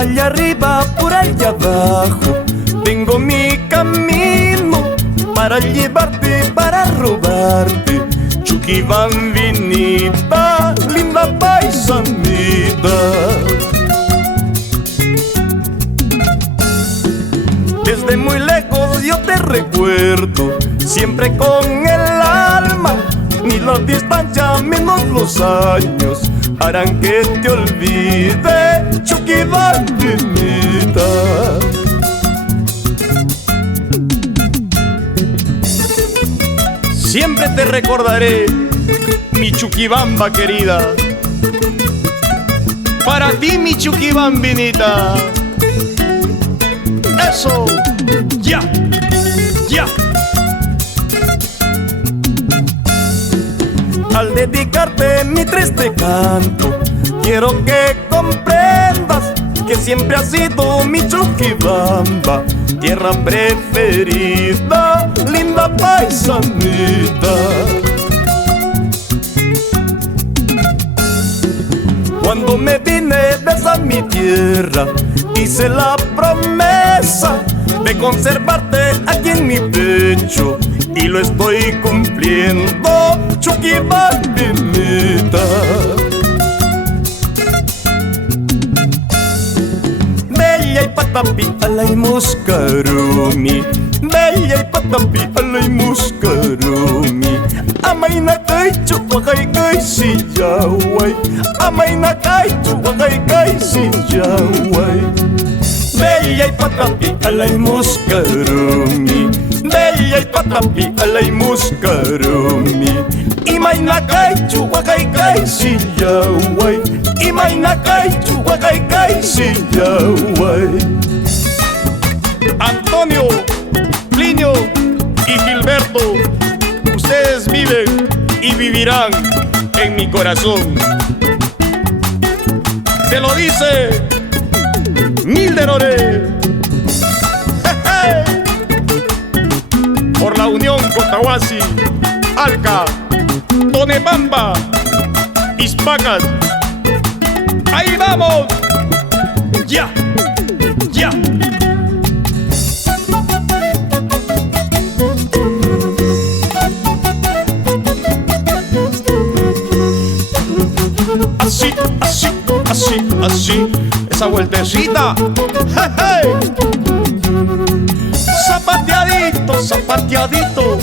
allá arriba, por allá abajo, tengo mi camino para llevarte, para robarte. Chuquibambinita, linda paisanita. Desde muy lejos yo te recuerdo, siempre con el alma. Ni la distancia, menos los años harán que te olvide, Chuquibambinita. Siempre te recordaré, mi Chuquibamba querida. Para ti, mi Chuquibambinita. Eso, ya, ya. Al dedicarte mi triste canto, quiero que comprendas que siempre has sido mi Chuquibamba, tierra preferida, linda paisanita. Cuando me vine desde mi tierra, hice la promesa de conservarte aquí en mi pecho, y lo estoy cumpliendo, Chuquibambinita. Bella y patapi, alay muscarumi, bella y patapi, alay muscarumi. Amay na kay chuwakay kay si Yaway, amay na kay chuwakay kay si Yaway. Bella y patapi, alay muscarumi, bella y patapi, alay muscarumi. Imay na kay chuwakay kay si Yaway, imay na kay chuwakay kay si Yaway. Antonio, Plinio y Gilberto, ustedes viven y vivirán en mi corazón. Te lo dice Milderore. Por la unión Cotahuasi, Alca, Tonepamba, Ispacas. ¡Ahí vamos! ¡Ya! ¡Ya! Así, así, así, así. Esa vueltecita. ¡Hey, hey! Zapateadito, zapateadito.